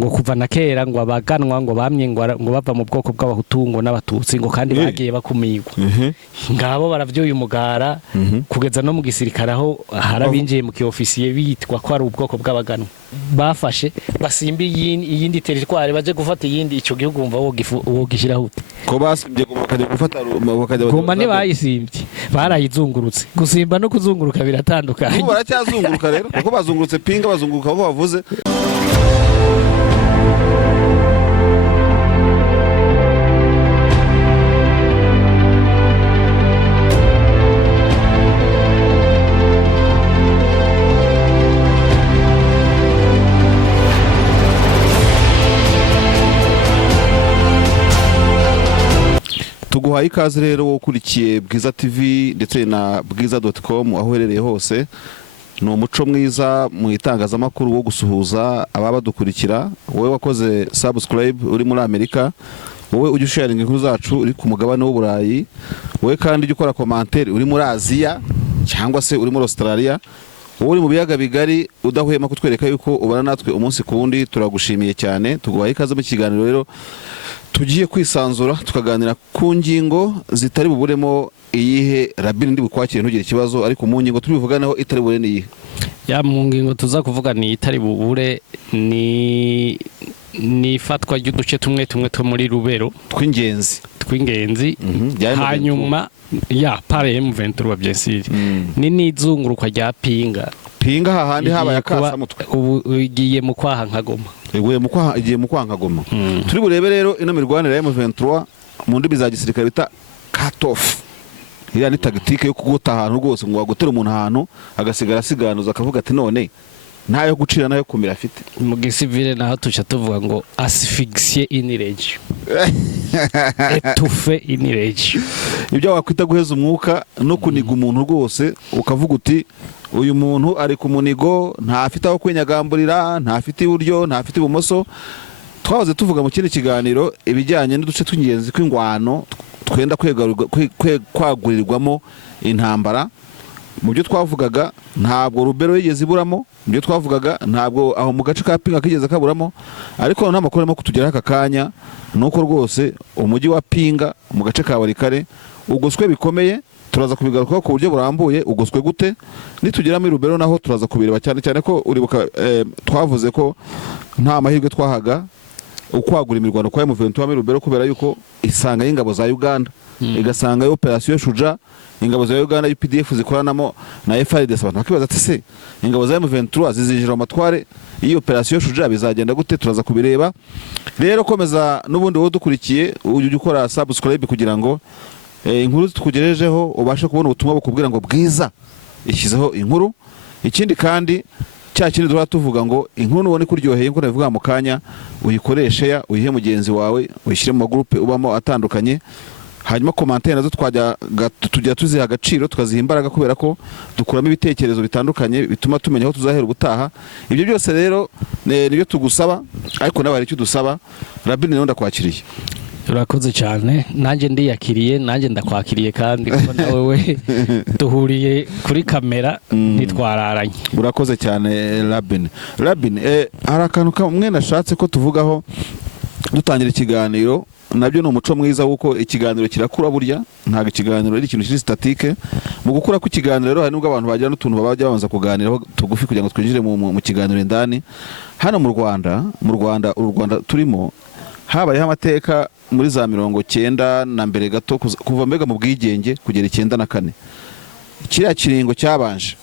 ngo kuva na kera ngo abaganwa ngo bamye ngo bava mu bwoko bw'abahutu ngo n'abatutsi ngo kandi bagiye bakumigwa ngabo baravyoye umugara kugeza no mu gisirikare aho harabinjiye mu kiofisiye bitwa ko ari ubwoko bw'abaganwa bafashe basimbi iyindi territoire baje gufata iyindi ico gihugu umva wo gishira hute ko basimbye bakajya gufata goma ne bayisimbye barayizungurutse gusimba no kuzunguruka biratandukanye baracyazunguruka rero kuko bazungurutse pinga bazunguruka aho bavuze tuguhaye ikaze rero wo ukurikiye Bwiza TV ndetse na bwiza.com aho uherereye hose. Ni umuco mwiza mu itangazamakuru wo gusuhuza ababadukurikira. Wowe wakoze subscribe uri muri Amerika, wowe ujye sharing inkuru zacu uri ku mugabane w'Uburayi, wowe kandi ujye ukora commentaire uri muri Aziya cyangwa se uri muri Australia, wowe uri mu biyaga bigari udahwema kutwereka yuko ubana natwe umunsi kundi. Turagushimiye cyane. Tuguhaye ikaze mu kiganiro rero tugiye kwisanzura tukaganira ku ngingo zitari buburemo iyihe Rabin ndi bukwakire ntugire ikibazo, ariko mu ngingo tubivuganeho itari bure niyihe ya mu ngingo tuza kuvuga ni itari bubure ni fatwa y'uduce tumwe two muri Rubero tw'ingenzi hanyuma ya pare M23 byensiri ni nizungurukwa rya pinga hahandi haba yakasa mutwe ubu igiye mu kwaha nkagoma igiye mu kwaha nkagoma. Turi burebe rero ino mirwanire ya M23 mu ndimi za gisirikare bita cut off. Iriya ni tactique yo kuguta ahantu rwose ngo wagutera umuntu ahantu agasigara siganuza akavuga ati none ntayo gucira nayo kumira afite. Mu gisivile naho tuca tuvuga ngo asphyxie in region etufe in region. Ibyo wakwita guheza umwuka no kuniga umuntu rwose ukavuga uti uyu muntu ari ku munigo, ntafite aho kwenyagamburira, ntafite iburyo, ntafite ibumoso. Twahoze tuvuga mu kindi kiganiro ibijyanye n'uduce tw'ingenzi kw'ingwano twenda kwagurirwamo intambara. Mu byo twavugaga ntabwo Rubero yigeze iburamo, mu byo twavugaga ntabwo aho mu gace ka Pinga kigeze kaburamo, ariko nta makuru arimo kutugeraho aka kanya nuko rwose umujyi wa Pinga mu gace ka Warikare ugoswe bikomeye. Turaza kubigarukaho ku buryo burambuye ugoswe gute. Nitugera muri Rubero naho turaza kubireba cyane cyane ko uribuka twavuze ko nta mahirwe twahaga ukwagura imirwano kwa M23 muri Rubero kubera yuko isanga y'ingabo za Uganda igasanga yo operation Shuja, ingabo za Uganda UPDF zikoranamo na FARDC. Abantu bakibaza ati se ingabo za M23 zizinjira mu matware iyi operation Shuja bizagenda gute? Turaza kubireba rero. Komeza n'ubundi wowe dukurikiye ujye ukora subscribe kugira ngo inkuru tukugerejeho ubashe kubona ubutumwa bukubwira ngo Bwiza ishyizeho inkuru. Ikindi kandi cya kindi duhora tuvuga ngo inkuru nubone kuryoheye nko navuga mu kanya uyikoreshe ya uyihe mugenzi wawe, uyishyire mu groupe ubamo atandukanye, hanyuma commentaire nazo tujya tuziha agaciro tukaziha imbaraga kubera ko dukuramo ibitekerezo bitandukanye bituma tumenya aho tuzahera ubutaha. Ibyo byose rero nibyo tugusaba, ariko nawe hari icyo dusaba. Rabin rero ndakwakiriye. Urakoze cyane. Nanjye ndiyakiriye, nanjye ndakwakiriye kandi kuko nawe duhuriye kuri kamera nitwararanye. Urakoze cyane Rabin. Hari akantu kamwe nashatse ko tuvugaho dutangira ikiganiro, nabyo ni umuco mwiza wuko ikiganiro kirakura burya, ntabwo ikiganiro ari ikintu kiri statique. Mu gukura ku kiganiro rero hari nubwo abantu bagira n'utuntu babajya babanza kuganiraho tugufi kugira ngo twinjire mu kiganiro indani. Hano mu Rwanda turimo habayeho amateka muri za 90 na mbere gato kuva mbega mu bwigenge kugera 94. Kiriya kiringo cyabanje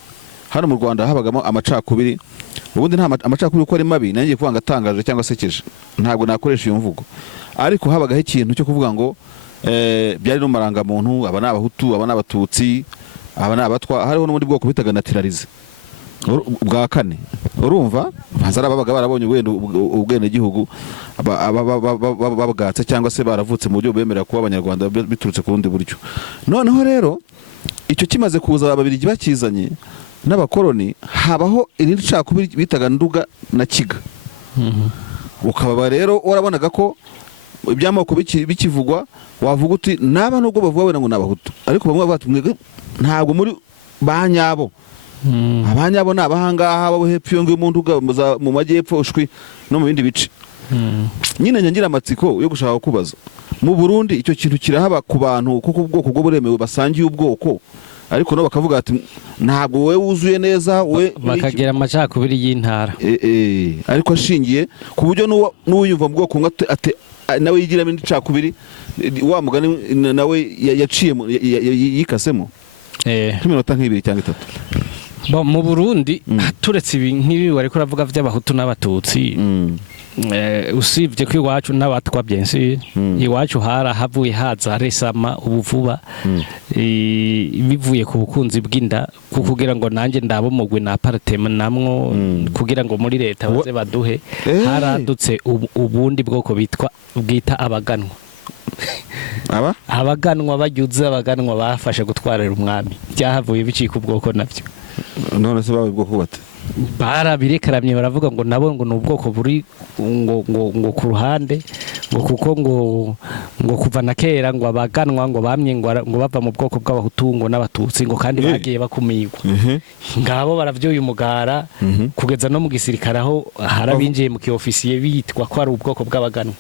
hano mu Rwanda habagamo amacakubiri. Ubundi nta amacakubiri uko ari mabi nanjye kuvuga ngo atangaje cyangwa sekeje, ntabwo nakoresha iyo mvugo, ariko habagaho ikintu cyo kuvuga ngo byari no maranga muntu, aba n'abahutu, aba n'abatutsi, aba n'abatwa. Hariho n'ubundi bwoko bitaga naturalize bwa kane. Urumva bazara babaga barabonye ubwene gihugu babgatse cyangwa se baravutse mu buryo bemera kuba abanyarwanda biturutse ku rundi buryo. Noneho rero icyo kimaze kuza ababiri bakizanye n'abakoloni, habaho irindi cakubiri bitaga Nduga na Kiga. Ukaba rero warabonaga ko ibyamoko bikivugwa wavuga uti naba nubwo bavuga wenda ngo nabahutu, ariko bamwe batumwe ntabwo muri banyabo. Abanyabo nabahangaha babo hepfo yo mu Nduga mu majyepfo ushwi no mu bindi bice. nyine nyangira amatsiko yo gushaka kubaza mu Burundi icyo kintu kirahaba ku bantu kuko ubwoko bwo buremewe basangiye ubwoko ariko no bakavuga ati ntabwo wowe wuzuye neza we bakagira amacakubiri y'intara ariko ashingiye ku buryo n'uwiyumva mu bwoko nawe yigiramo incakubiri wa mugani nawe yaciye yikasemo nk'iminota nk'ibiri cyangwa itatu. Mu Burundi turetse ibi nk'ibi wari kuravuga by'abahutu n'abatutsi usibye ko iwacu n'abatwa byenshi iwacu harahavuye haza resama ubuvuba bivuye ku bukunzi bw'inda kugira ngo nanjye ndabo mugwe na apartment namwo kugira ngo muri leta baze baduhe haradutse ubundi bwoko bwita abaganwa abaganwa bagyuze abaganwa bafashe gutwarira umwami byahavuye bicika ubwoko nabyo. None se bawe bwoko bate barabirekeramye baravuga ngo nabo ngo n'ubwoko buri ngo ku ruhande ngo kuko ngo kuva na kera ngo abaganwa ngo bamye ngo bava mu bwoko bw'abahutu ngo n'abatutsi ngo kandi bagiye bakumigwa ngabo baravyoye umugara kugeza no mu gisirikare aho harabinjiye mu kiofisiye bitwa ko ari ubwoko bw'abaganwa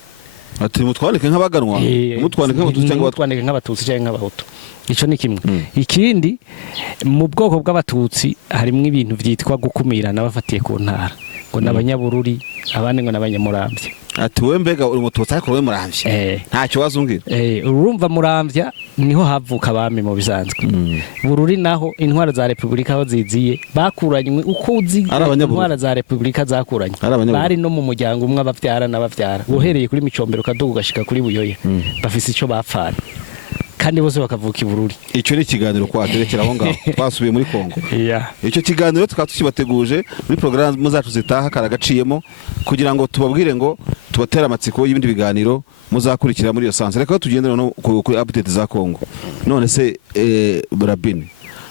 ati mutwandike nk'abaganwa mutwandike nk'abatutsi cyangwa nk'abahutu. Ico ni kimwe. Ikindi mu bwoko bw'abatutsi harimo ibintu vyitwa gukumirana bafatiye ku ntara ngo n'abanyabururi abandi ngo n'abanyamuramvya. Ati we mbega uri mututsi ariko we muramvya nta kibazo umbwira. Urumva muramvya niho havuka abami mu bisanzwe. Bururi naho intwara za Republika aho ziziye bakuranywe uko uzi intwara za Republika zakuranye bari no mu muryango umwe abavyara n'abavyara uhereye kuri Micombero kaduga gashika kuri Buyoya bafise ico bapfana kandi bose bakavuka ibururi. Icyo ni ikiganiro kwaterekera aho ngaho twasubiye muri Kongo. Icyo kiganiro tukaba tukibateguje muri programme zacu zitaha karagaciyemo kugira ngo tubabwire ngo tubatera amatsiko y'ibindi biganiro muzakurikira muri iyo sanse. Reka tugendere no kuri update za Kongo. None se Rabini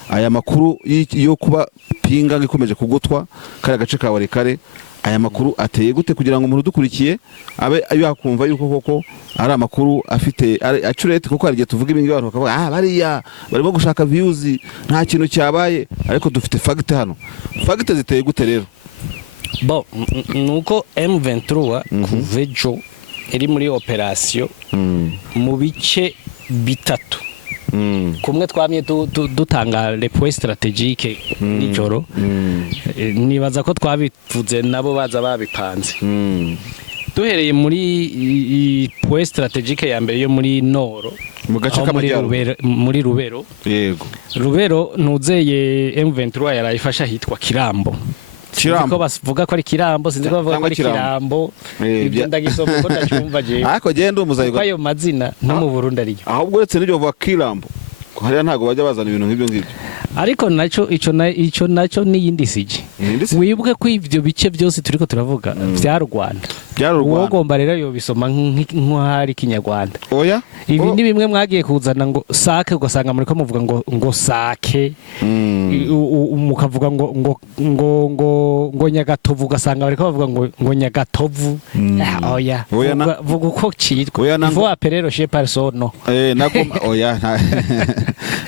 aya makuru yo kuba pinga ngikomeje kugutwa kare gace ka Warekare aya makuru ateye gute kugira ngo umuntu dukurikiye abe yakumva yuko koko ari amakuru afite accurate kuko ari gihe tuvuga ibintu abantu bakavuga bariya barimo gushaka views nta kintu cyabaye ariko dufite fact hano. Fact ziteye gute rero? Nuko M23 kuvejo iri muri operation mu bice bitatu kumwe twamye dutanga le point stratégique nijoro nibaza ko twabivuze nabo baza babipanze duhereye muri point stratégique ya mbere yo muri Noro mu gace muri Rubero. Yego Rubero nuzeye M23 yarayifasha hitwa Kirambo. Ko bavuga ko ari Kirambo sinzi ko bavuga ko ari Kirambo ibyo ndagisoma ko ndacyumva je ariko genda umuzayigo ayo mazina no mu Burundi ariyo ahubwo uretse n'ibyo bavuga Kirambo hariya ntago bajya bazana ibintu nk'ibyo ngibyo ariko ico naco niyindi sije wibuke ko ivyo bice byose turiko turavuga vya Rwanda wogomba rero yo bisoma nk'ahari Kinyarwanda oya ibi ni bimwe mwagiye kuzana ngo sake ugasanga muri ko muvuga ngo sake mukavuga ngo Nyagatovu ugasanga bari ko bavuga ngo Nyagatovu oya vuga uko citwa faut appeler chez personne nagoma oya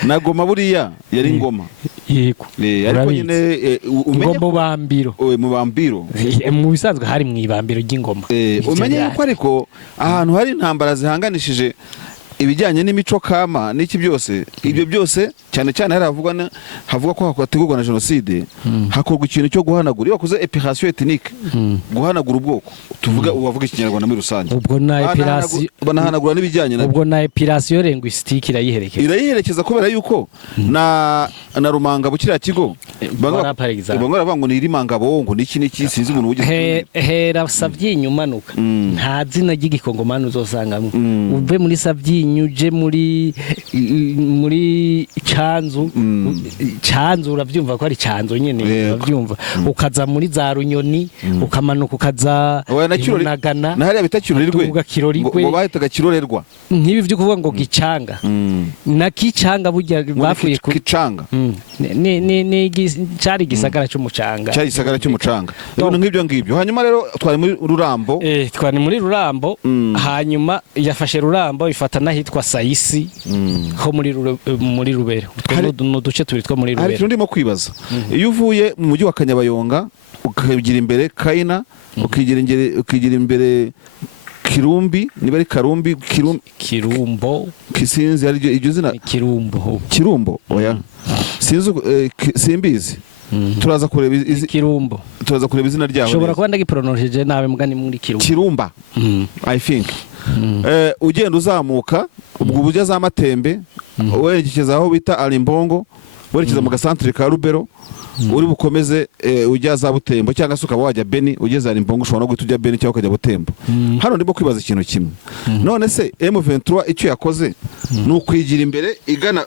nagoma buriya yari ngoma yego ariko nyine umenye mu bambiro mu bisanzwe hari mu ibambiro ry'ingoma umenye ko ariko ahantu hari intambara zihanganishije ibijyanye n'imico kama n'iki byose ibyo byose cyane cyane havuga ko hategurwa na genocide hakorwa ikintu cyo guhanagura iyo bakoze épuration ethnique guhanagura ubwoko tuvuga ubavuga ikinyarwanda muri rusange ubwo na épuration banahanagura n'ibijyanye na ubwo na épuration linguistique irayiherekeza kubera yuko na Rumanga bukira kigo baravuga ngo ni Rimangabo ngo niki sinzi umuntu wugeze hera Savyinyumanuka nta zina ry'igikongomani uzosangamo uve muri Savyinyuje muri Canzu uravyumva ko ari Canzu nyene uravyumva ukaza muri za Runyoni ukamanuka ukaza Nagana na hariya bita Kirorerwe ngo bahitaga Kirorerwa nkibi byo kuvuga ngo Gicanga na Kicanga burya bafuye ku Kicanga ni cari gisagara cy'umucanga ibintu nk'ibyo ngibyo hanyuma rero twari muri Rurambo hanyuma yafashe Rurambo ifata nahitwa Sayisi ho muri Rubero no duce turi two muri Rubero. Hari ndimo kwibaza iyo uvuye mu mujyi wa Kanyabayonga ukagira imbere Kaina ukigira imbere Kirumbi, niba ari Karumbi, Kirumbo, kisinzi ari iryo zina Kirumbo oya sinzi simbizi. Turaza kureba izina ryaho. Shobora kuba ndagipronounceje nawe mugani muri Kirumba. I think ugenda uzamuka ubwo buryo za Matembe werekeza aho bita Alimbongo, werekeza mu gasantre ka Rubero, uri bukomeze ujya za Butembo cyangwa se ukaba wajya Beni, ugeze Alimbongo ushobora no guhita ujya Beni cyangwa ukajya Butembo. Hano ndimo kwibaza ikintu kimwe, none se M23 icyo yakoze ni ukwigira imbere igana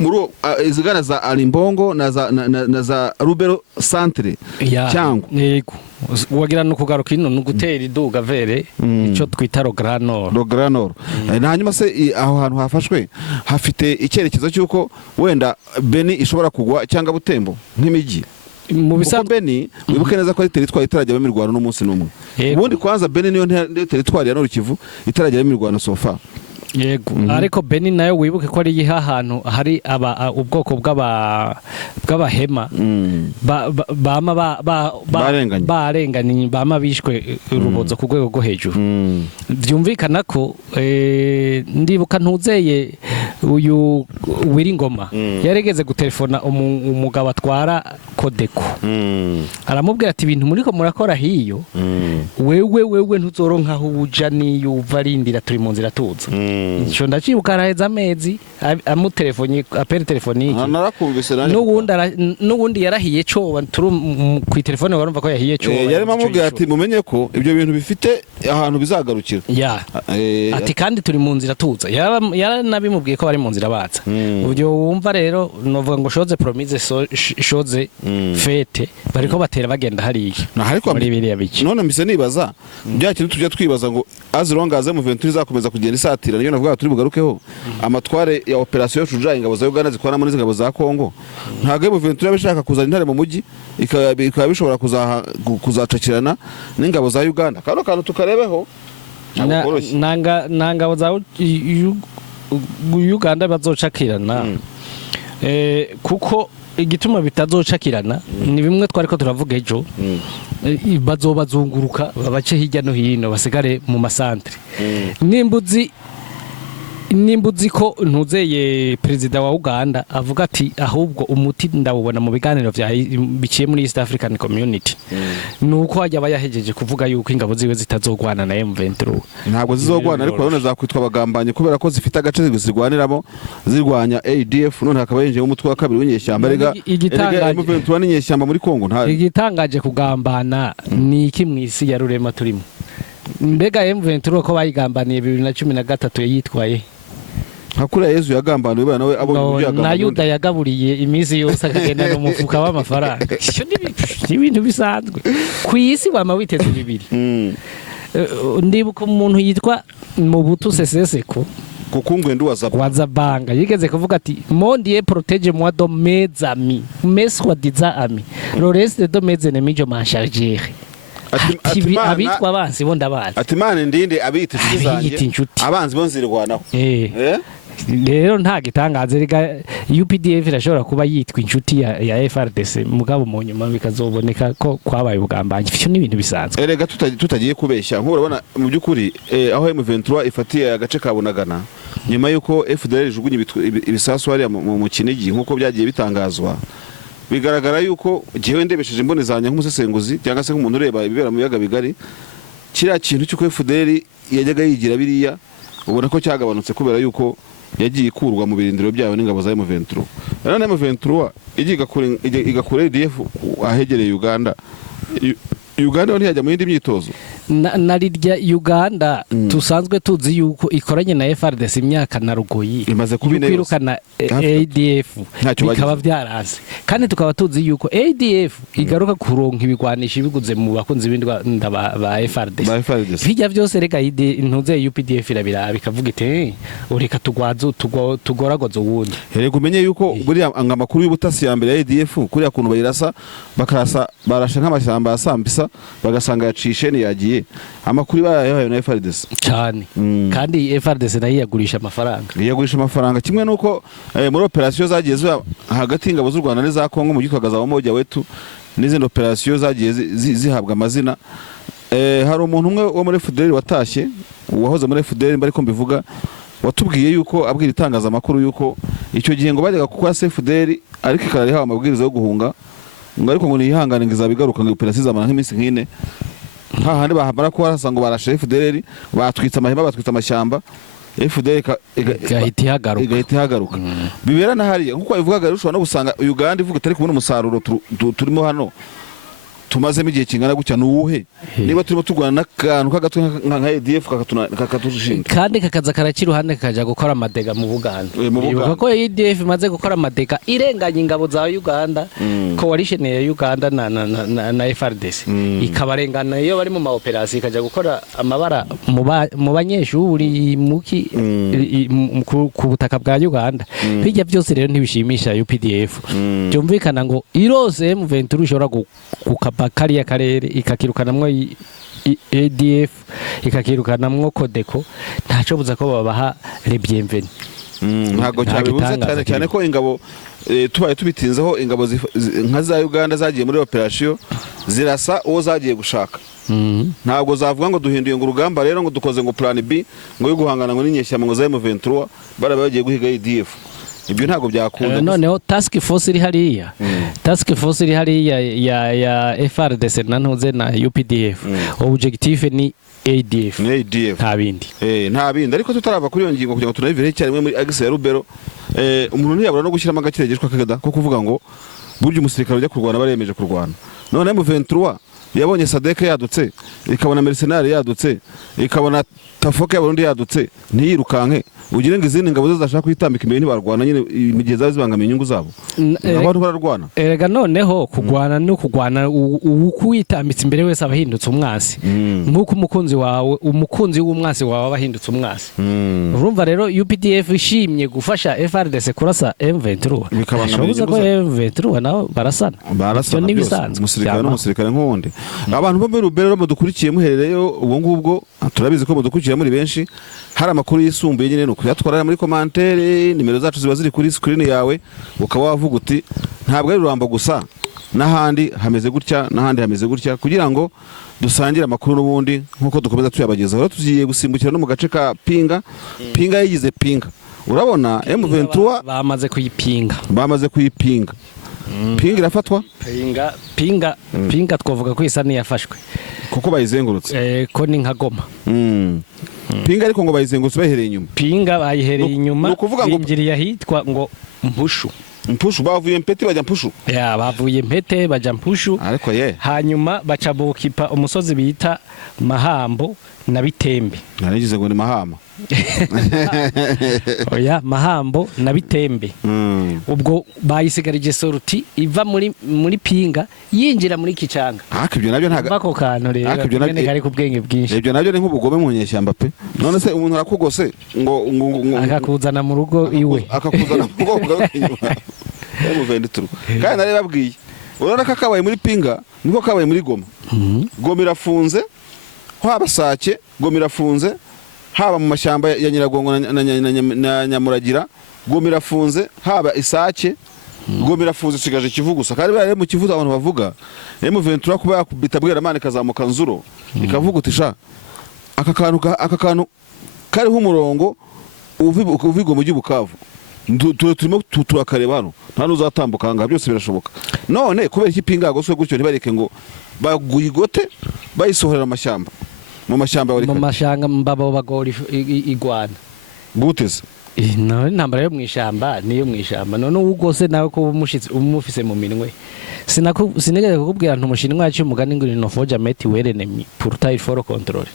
muri izigana za Alimbongo na za Rubero centre cyangwa yego wagira no kugaruka ino n'ugutera iduga vere ico twita Logranor. Hanyuma se aho hantu hafashwe hafite icyerekezo cyuko wenda Beni ishobora kugwa cyangwa Butembo nk'imijyi mu bisa Beni. Wibuke neza ko ari teritwari itarajya bamirwano n'umunsi n'umwe. Ubundi kwanza Beni niyo teritwari ya Nord-Kivu itarajya bamirwano sofa. Yego ariko Beni nayo wibuke ko ari ahantu hari ubwoko bw'abahema barenganye bama bishwe urubozo ku rwego rwo hejuru. Byumvikana ko ndibuka ntuzeye uyu Wiringoma yaregeze gutelefona umugabo atwara Kodeko, aramubwira ati ibintu muri ko murakora hiyo wewe ntuzoronka aho uja niyo uva rindira turi mu nzira tuza. Ico ndacibuka araheza amezi amutelefoni apere telefoniki n'ubundi yarahiye cyo turi ku telefone warumva ko yahiye cyo yari mamubwira ati mumenye ko ibyo bintu bifite ahantu bizagarukira. Ati kandi turi mu nzira tuza yaranabimubwiye ko bari mu nzira batsa. Ubyo wumva rero novuga ngo shoze promise shoze fete bariko batera bagenda hariya muri biriya biki. None mbise nibaza bya kintu tujya twibaza ngo azirongaze mu 23 izakomeza kugenda isatira, niyo navuga turi bugarukeho amatware ya operation Shuja ingabo za Uganda zikora muri ingabo za Kongo. Ntago mu 23 bishaka kuzana intare mu mujyi ikaba bishobora kuzacakirana n'ingabo za Uganda. Kano kantu tukarebeho nangabo za Uganda bazocakirana kuko igituma bitazocakirana ni bimwe twariko turavuga ejo. Bazobazunguruka babace hirya no hino basigare mu masantre. Nimbuzi ko ntuzeye perezida wa Uganda avuga ati ahubwo umuti ndawubona mu biganiro biciye muri East African Community nuko hajya bayahejeje kuvuga yuko ingabo ziwe zitazogwana na M23. Ntabwo zizogwana ariko none zakwitwa abagambanye kubera ko zifite agace zirwaniramo zirwanya ADF. None hakaba yinjiye mu mutwe wa kabiri w'inyeshyamba rega M23 n'inyeshyamba muri Kongo. Igitangaje kugambana ni iki mwisi ya rurema turimo. Mbega M23 ko bayigambaniye 2013 yitwaye hakura Yesu yagambaniwe bana nawe abo na Yuda yagaburiye imizi yose akagenda no mufuka w'amafaranga. Ni ibintu bisanzwe ku isi wama witeze bibiri. Ndibuka umuntu yitwa Mobutu Sese Seko Kokungwe ndu wazabanga yigeze kuvuga ati monde protege moi de mes amis mes soi-disant amis le reste de mes ennemis je m'en chargerai. Abitwa abanzi bo ndabazi ati mane ndinde abita inshuti abanzi bo nzirwanaho. Rero nta gitangaze rega UPDF irashobora kuba yitwa inshuti ya FRDC mugabo mu nyuma bikazoboneka ko kwabaye ubugambanye. Ivyo ni ibintu bisanzwe. Erega tutagiye kubeshya nk'urabona mu byukuri aho M23 ifatiye agace kabonagana nyuma yuko FDL ijugunye ibisasu hari mu Kinigi nkuko byagiye bitangazwa. Bigaragara yuko jewe ndebesheje imbone zanya nk'umusesenguzi cyangwa se nk'umuntu ureba ibibera mu biyaga bigari kiriya kintu cyuko FDL yajyaga yigira biriya ubona ko cyagabanutse kubera yuko yagiye ikurwa mu birindiro byayo n'ingabo za M23. None M23 igakura ADF ahegereye Uganda. Uganda ntiyajya mu yindi myitozo narirya Uganda tusanzwe tuzi yuko ikoranye na FRDC imyaka na rugoyi imaze kubirukana ADF bikaba byaraze kandi tukaba tuzi yuko ADF igaruka kuronka ibigwanisha biguze mu bakunzi b'indwa ba FRDC bijya byose reka intuze UPDF irabira bikavuga ite ureka tugwazo tugoragozo wundi. Rego umenye yuko buri amakuru y'ubutasi ya mbere ya ADF kuri akuntu bayirasa bakarasa barasha nk'amashyamba asambisa bagasanga yacishe ni yagiye amakuru bayayo na FRDC cyane. Kandi FRDC nayo yagurisha amafaranga kimwe nuko muri operation zagiye hagati ingabo z'u Rwanda n'iza Kongo mu gitwagaza wa moja wetu n'izindi operation zagiye zihabwa amazina hari umuntu umwe wo muri FDL watashye wahoze muri FDL ariko mbivuga watubwiye yuko abwira itangazamakuru yuko icyo gihe ngo bajyaga gukora FDL ariko ikarariha amabwiriza yo guhunga ngo ariko ngo niyihangane ngo izabigaruka ngo operasiyo zamara nk'iminsi nk'ine hahandi bahamara ko barasa ngo barashe FDL batwitse amahema batwitse amashyamba FDL igahita ihagaruka bibera na hariya nkuko bivugaga rero ushobora no gusanga Uganda ivuga itari kubona umusaruro turimo hano tumazemo igihe kingana gutya nuwuhe niba turimo turwana n'akantu k'agatwe nka ADF kakatujishinga kandi kakaza karakira uruhande kakaja gukora amadega mu Buganda ibuka ko ADF imaze gukora amadega irenganya ingabo za Uganda coalition ya Uganda na FARDC ikabarengana iyo bari mu ma operation ikaja gukora amabara mu banyeshuri muki ku butaka bwa Uganda bijya byose rero ntibishimisha UPDF byumvikana ngo irose M23 ishobora gukaba kariya karere ikakirukanamwo ADF ikakirukanamwo Codeco ntaco buza ko babaha les bienvenus ntago cyabibuze cyane ko ingabo tubaye tubitinzeho ingabo nka za Uganda zagiye muri operation zirasa uwo zagiye gushaka ntabwo zavuga ngo duhinduye ngo urugamba rero ngo dukoze ngo plan B ngo yo guhangana ngo n'inyeshyamba ngo za M23 barabagiye guhiga ADF ibyo ntago byakunda noneho task force iri hariya ya FARDC nantuze na UPDF objective ni ADF nta bindi ariko tutarava kuri iyo ngingo kugira ngo tunabivire cyane muri Axe ya Rubero umuntu ntiyabura no gushyiramo agakiragishwa kagada ko kuvuga ngo buryo umusirikare ujya kurwana baremeje kurwana none M23 yabonye Sadek yadutse ikabona Mercenary yadutse ikabona Tafoke y'Abarundi yadutse ntiyirukanke ugire ngo izindi ngabo zashaka kwitambika imbere ntibarwana nyine imigihe zabizibangamiye inyungu zabo abantu bararwana erega noneho kugwana no kugwana ukwitambitse imbere wese abahindutse umwasi nkuko umukunzi w'umwasi wawe abahindutse umwasi urumva rero UPDF ishimye gufasha FARDC kurasa M23 bikabangamiye ko M23 nabo barasana n'ibisanzwe umusirikare n'umusirikare nk'undi abantu bo muri Rubero mudukurikiye muherereyo ubu ngubwo turabizi ko mudukurikiye muri benshi hari amakuru yisumbuye nyine nuko yatwarara muri commentaire nimero zacu ziba ziri kuri screen yawe ukaba wavuga uti ntabwo ari Rurambo gusa n'ahandi hameze gutya n'ahandi hameze gutya kugira ngo dusangire amakuru n'ubundi nkuko dukomeza tuyabagezaho rero tugiye gusimbukira no mu gace ka Pinga yigize Pinga urabona M23 bamaze kuyipinga Pinga irafatwa Pinga twavuga ko isa niyafashwe kuko bayizengurutse ko ni nka Goma Pinga ariko ngo bayizengurutse bahereye inyuma Pinga bayihereye inyuma binjiriye ahitwa ngo Mpushu bavuye Mpete bajya Mpushu bavuye Mpete bajya Mpushu ariko hanyuma baca bukipa umusozi bita Mahambo na Bitembe narigize ngo ni Mahama oya Mahambo na Bitembe ubwo bayisigarije soruti iva muri Pinga yinjira muri Kicanga ibyo nabyo bako kantu rero nyene kari ku bwenge bwinshi ibyo nabyo ni nk'ubugome mu nyeshyamba pe none se umuntu arakugose ngo akakuzana mu rugo iwe akakuzana mu rugo inyuma M23 kandi nari babwiye urabona ko kabaye muri Pinga niko kabaye muri Goma Goma irafunze haba Sake Goma irafunze haba mu mashyamba ya Nyiragongo na Nyamuragira Goma irafunze haba Isake Goma irafunze sigaje Kivu gusa kandi bari mu Kivu abantu bavuga M23 kuba yakubita Bweramana kazamuka Nzuro ikavuga utisha aka kantu kariho umurongo uvigo mu Bukavu turimo turakareba hano nta nuzatambuka hanga byose birashoboka none kubera iki Pinga goswe gutyo ntibareke ngo baguyigote bayisohorera amashyamba mu mashyamba mu mashanga mbabo bagora igwana guteze no intambara yo mwishamba niyo mwishamba none ugose nawe ko umufise mu minwe sinigeze kukubwira ntumushinwa yacu umugani ngo no foja meti werene pour for control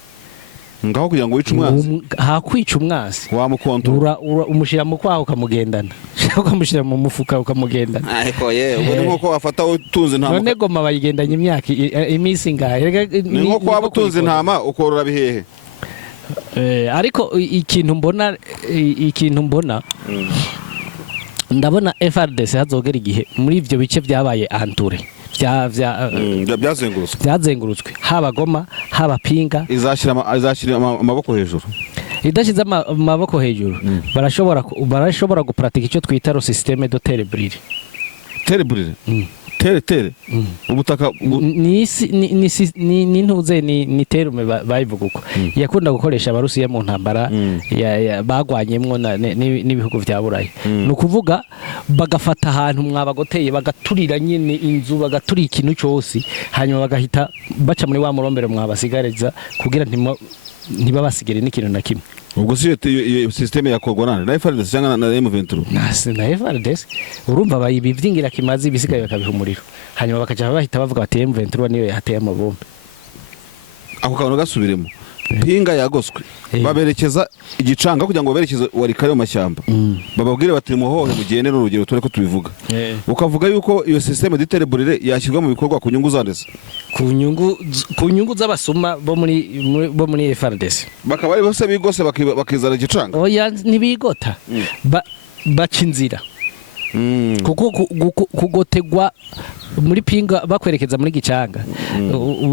ngaho kugira ngo wice umwasi hakwica umwasi wamukontora umushira mu kwaho ukamugendana shaka umushira mu mufuka ukamugendana ariko ubwo ni nko wafata utunze ntama none Goma bayigendanye imyaka imisi ngahe ni nko kwa utunze ntama ukorora bihehe ariko ikintu mbona ndabona FARDC hazogera igihe muri ivyo bice byabaye anture byazengurutswe haba Goma haba Pinga izashira amaboko hejuru idashize amaboko hejuru barashobora gupratika icyo twita ro systeme de terre brûlée tere ubutaka ni ntuze ni terume bayivuga uko yakunda gukoresha abarusiya mu ntambara bagwanyemwo n'ibihugu vya burayi no kuvuga bagafata ahantu mwabagoteye bagaturira nyine inzu bagaturira ikintu cyose hanyuma bagahita baca muri wa murombero mwabasigariza kugira ntibabasigire n'ikintu na kimwe. ubwo si iyo systeme yakorwa na FARDC cyangwa na M23 na FARDC urumva bayibivyingira kimazi bisigaye bakabiha umuriro hanyuma bakaja bahita bavuga bati M23 niyo yateye amabombe ako kantu gasubiremo pinga yagoswe baberekeza igicanga kugira ngo baberekeze warikare mu mashyamba bababwire bati muhohe mugende n'urugero tore ko tubivuga ukavuga yuko iyo systeme d'iterreburire yashyirwa mu bikorwa ku nyungu zandese ku nyungu z'abasuma bo muri FARDC bakaba ari bose bigose bakizana igicanga oya nibigota baca inzira kuko kugotegwa muri pinga bakwerekeza muri gicanga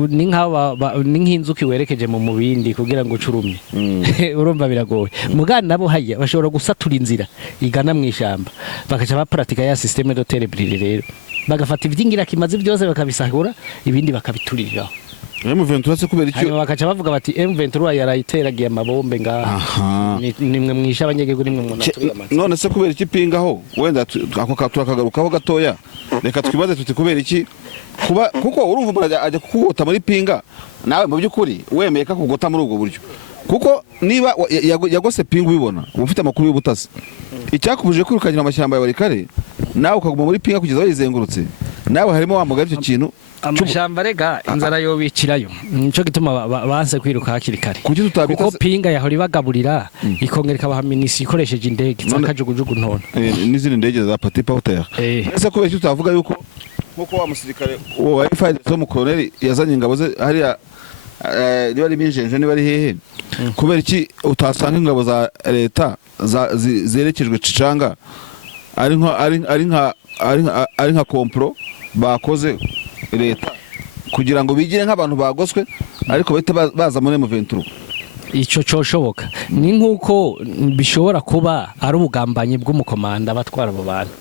ni nk'inzuki werekeje mu mubindi kugira ngo ucurumye urumva biragoye mugana nabo haya bashobora gusatura inzira igana mu ishamba bakaca baparatika ya systeme d'iterreburire rero bagafata ivyingira kimazi byose bakabisahura ibindi bakabituriraho M23 se kubera icyo hanyuma bakaca bavuga bati M23 yarayiteragiye amabombe ngaha nimwe mwisha abanyegego nimwe munaturiye amazi none se kubera iki pingaho wenda ako turakagarukaho gatoya reka twibaze tuti kubera iki kuba kuko urumva umuntu ajya kukugota muri pinga nawe mu by'ukuri wemeye ka kugota muri ubwo buryo kuko niba yagose pinga ubibona ufite amakuru y'ubutasi icyakubuje kwirukanyira amashyamba ya barikare nawe ukaguma muri pinga kugeza bayizengurutse nawe harimo wa mugari icyo kintu amashamba rega inzara yo bicirayo nico gituma banse kwiruka hakiri kare kuko pinga yahora ibagaburira ikongera ikabaha minisi ikoresheje indege zakajugujugu ntona n'izindi ndege za Petit Porter ese kubera icyo utavuga yuko nkuko wa musirikare wa FARDC mu colonel yazanye ingabo ze hariya niba ari binjenje niba ari hehe kubera iki utasanga ingabo za leta zerekejwe Cicanga ari nka kompro bakoze leta kugira ngo bigire nk'abantu bagoswe ariko bahita baza muri M23 ico coshoboka ni nkuko bishobora kuba ari ubugambanyi bw'umukomanda batwara abo bantu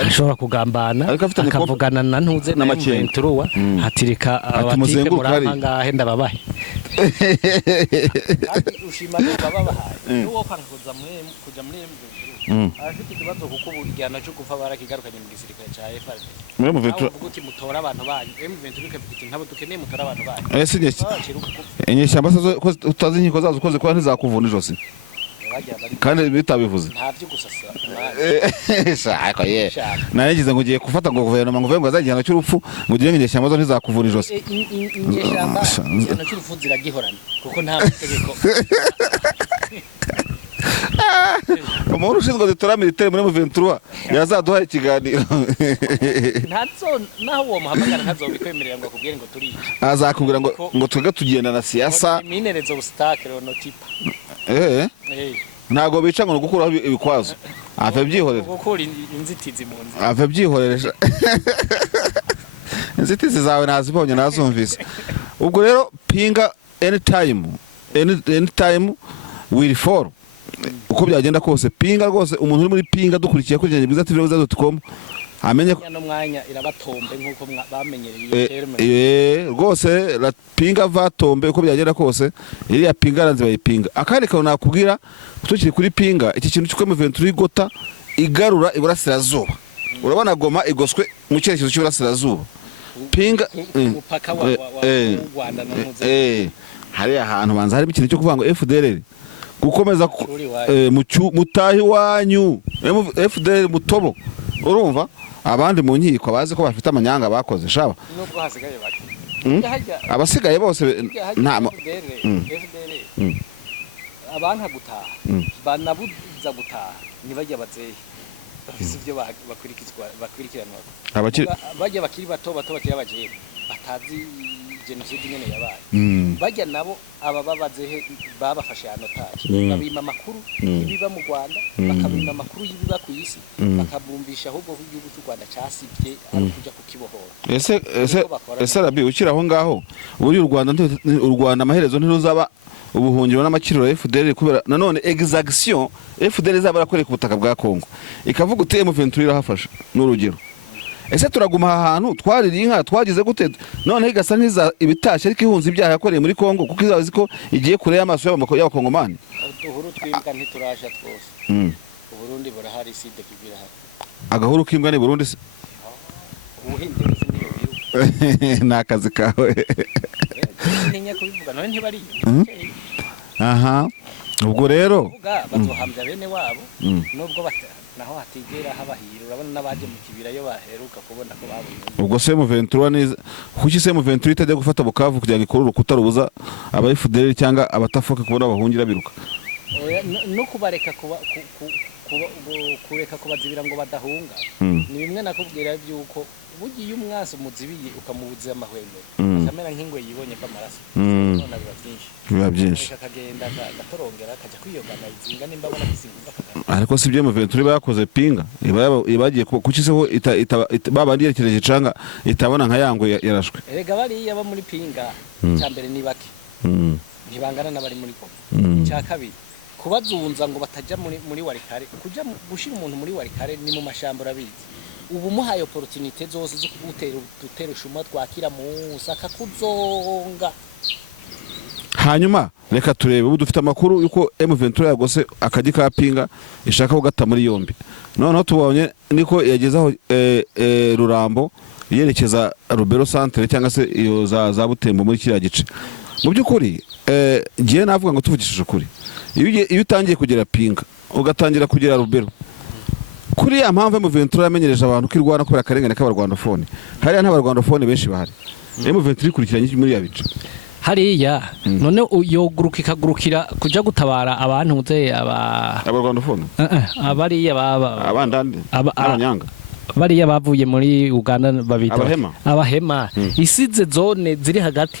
ashobora kugambana akavugana na ntuze na M23 hatirika abatipe murangahe ndababahe ushima ko babahaye nuwo kwankuza kuja muri M23 afite ikibazo kuko burigana cyo kufa barakigarukanye mu gisirikare ca FARDC muri M23 uvuga uti mutora abantu banyu M23 kavuga ntabo dukeneye mutora abantu banyu inyeshyamba ko utazi inkiko zazo ukoze kwa ntizakuvuna ijosi kandi bitabivuze ntavyo gusasa ariko nagize ngo ugiye gufata ngo guverinoma ngo ngo azagihana cy'urupfu ngo ugire inyeshyamba zo ntizakuvura ijosi inyeshyamba igihano cy'urupfu ziragihorana kuko nta mategeko umuntu ushinzwe gutora militaire muri M23 yazaduha ikiganiro naho uwo muhamagara ntazobikwemerera ngo akubwire ngo turi azakubwira ngo twega tugenda na siasa minerezo obstacle no tipa ntago bica ngo gukuraho ibikwazo ave byihorera gukura inzitizi mu nzi ave byihoreresha inzitizi zawe nazibonye nazumvise ubwo rero pinga anytime will fall uko byagenda kose pinga rwose umuntu uri muri pinga dukurikiye kuri bwiza tv.com amenye no mwanya irabatombe nkuko bamenyereye rwose la pinga vatombe uko byagenda kose iriya pinga ranze bayipinga akandi kantu nakubwira tukiri kuri pinga iki kintu cy'uko M23 igota igarura iburasirazuba urabona Goma igoswe mu cyerekezo cy'iburasirazuba pinga umupaka wa Rwanda n'Mpuzamahanga hari ahantu banza hari ikintu cyo kuvuga ngo FDLR gukomeza mutahi wanyu FDLR mutobo urumva abandi mu nkiko bazi ko bafite amanyanga bakoze shaba nubwo hasigaye baki abasigaye bose nta abantu gutaha banabuza gutaha nibajya bazeye bafise ibyo bakurikiranwa bajya bakiri bato bakiri abajene batazi genocide nyene yabaye bajya nabo aba babazehe babafashe anotaje babima makuru ibiba mu Rwanda bakabima makuru yibiba ku isi bakabumbisha ahubwo igihugu cy'u Rwanda cyasivye ari kuja kukibohora ese Rabi ukiraho ngaho uri u Rwanda amaherezo ntiruzaba ubuhungiro n'amakiriro FDL kubera nanone exaction FDL zaba rakoreka ubutaka bwa Kongo ikavuga uti M23 irahafasha n'urugero ese turaguma aha hantu twaririye inka twagize gute noneho igasa n'iza ibitashye ariko ihunze ibyaha yakoreye muri Kongo kuko izazi ko igiye kure y'amaso y'abakongomani. Uduhuru twimbwa ntiturasha twose. Uburundi burahari side kibirahari. Agahuru k'imbwa ni Burundi se? Ubuhinde niyo nakazi kawe. Ntinya kubivuga none ntibari. Aha. Ubwo rero bazohambya bene wabo nubwo naho hatigera habahira urabona nabaje mu kibira yo baheruka kubona ko babonye. Ubwo se M23 neza kuki se M23 itajya gufata Bukavu kugira ngo ikore urukuta rubuza aba FDL cyangwa abatafoka kubona bahungira biruka? No kubareka kureka kubazibira ngo badahunga. Ni bimwe nakubwira byuko bugiye umwasi umuzibiye ukamubuza amahwemo kamera nk'ingwe yibonye kamaraso none biba byinshi akagenda gatorongera akajya kwiyogana izinga nimba abona bisinga akagana. Ariko si byo M23 bakoze pinga ibagiye kuki se ho babandi yerekereje canga itabona nka yangwe yarashwe. Erega bari yaba muri pinga cyambere ni bake ntibangana n'abari muri ko cya kabiri kubazunza ngo batajya muri warikare kujya gushira umuntu muri warikare ni mu mashamba rabizi. Ubu muhaye opportunity zose zo gutera ushuma twakira musaka kuzonga. Hanyuma reka turebe ubu dufite amakuru yuko M23 yagose akaji ka pinga ishaka kugata muri yombi. Noneho tubonye niko yagezaho Rurambo yerekeza Rubero centre cyangwa se iyo za Butembo muri kiriya gice. Mu byukuri giye navuga ngo tuvugishije ukuri. Iyo utangiye kugera pinga ugatangira kugera Rubero kuri ya mpamvu M23 yamenyereje abantu kwirwana kubera karengane k'abarwandofone. Hariya n'abarwandofone benshi bahari. M23 ikurikiranye muri ya bice. Hariya none yoguruka ikagurukira kuja gutabara abantu nze abarwandofone. Abariya baba abandande abanyanga. Bariya bavuye muri Uganda babita abahema isize zone ziri hagati.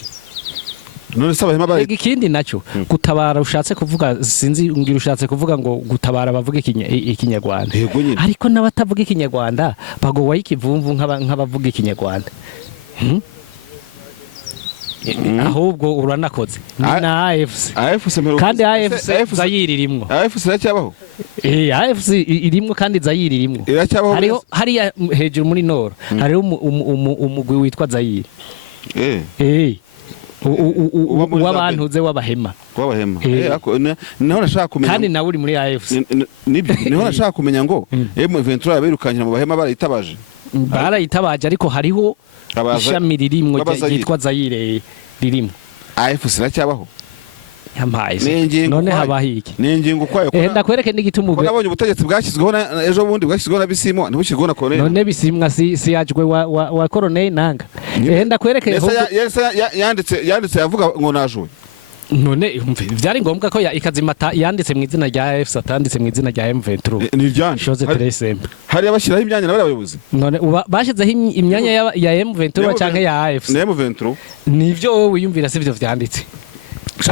None sabahema bari ikindi naco gutabara ushatse kuvuga sinzi ngira ushatse kuvuga ngo gutabara bavuga ikinyarwanda ariko n'abatavuga ikinyarwanda bagowa ikivumvu nk'abavuga ikinyarwanda. Ahubwo uranakoze na AFC kandi AFC zayiririmwo AFC iracyabaho AFC irimwo kandi zayiririmwo hariho hariya hejuru muri Nord hariho umugwi witwa Zayiri wabantuze wabahema naho nashaka kumenya kandi nawe uri muri AFC niho nashaka kumenya ngo M23 yabirukanyira mu bahema barayitabaje ariko hariho ishami ririmwo ryitwa Zayire ririmo AFC iracyabaho yampaye none habahiki ningingo kwayo ndakwereke n'igituma nabonye ubutegetsi bwashyizweho na ejo bundi bwashyizweho na Bisimo ntibushyizweho na Colonel none Bisimwa si yajwe wa Colonel nanga ndakwereke yanditse yavuga ngo najwe none byari ngombwa ko ikazimata yanditse mu izina rya AFC atanditse mu izina rya M23 ni ryanje chose Tresembe hari abashyiraho imyanya n'abayobozi none bashizeho imyanya ya M23 canke ya AFC ne M23 nivyo wowe wiyumvira sivyo vyanditse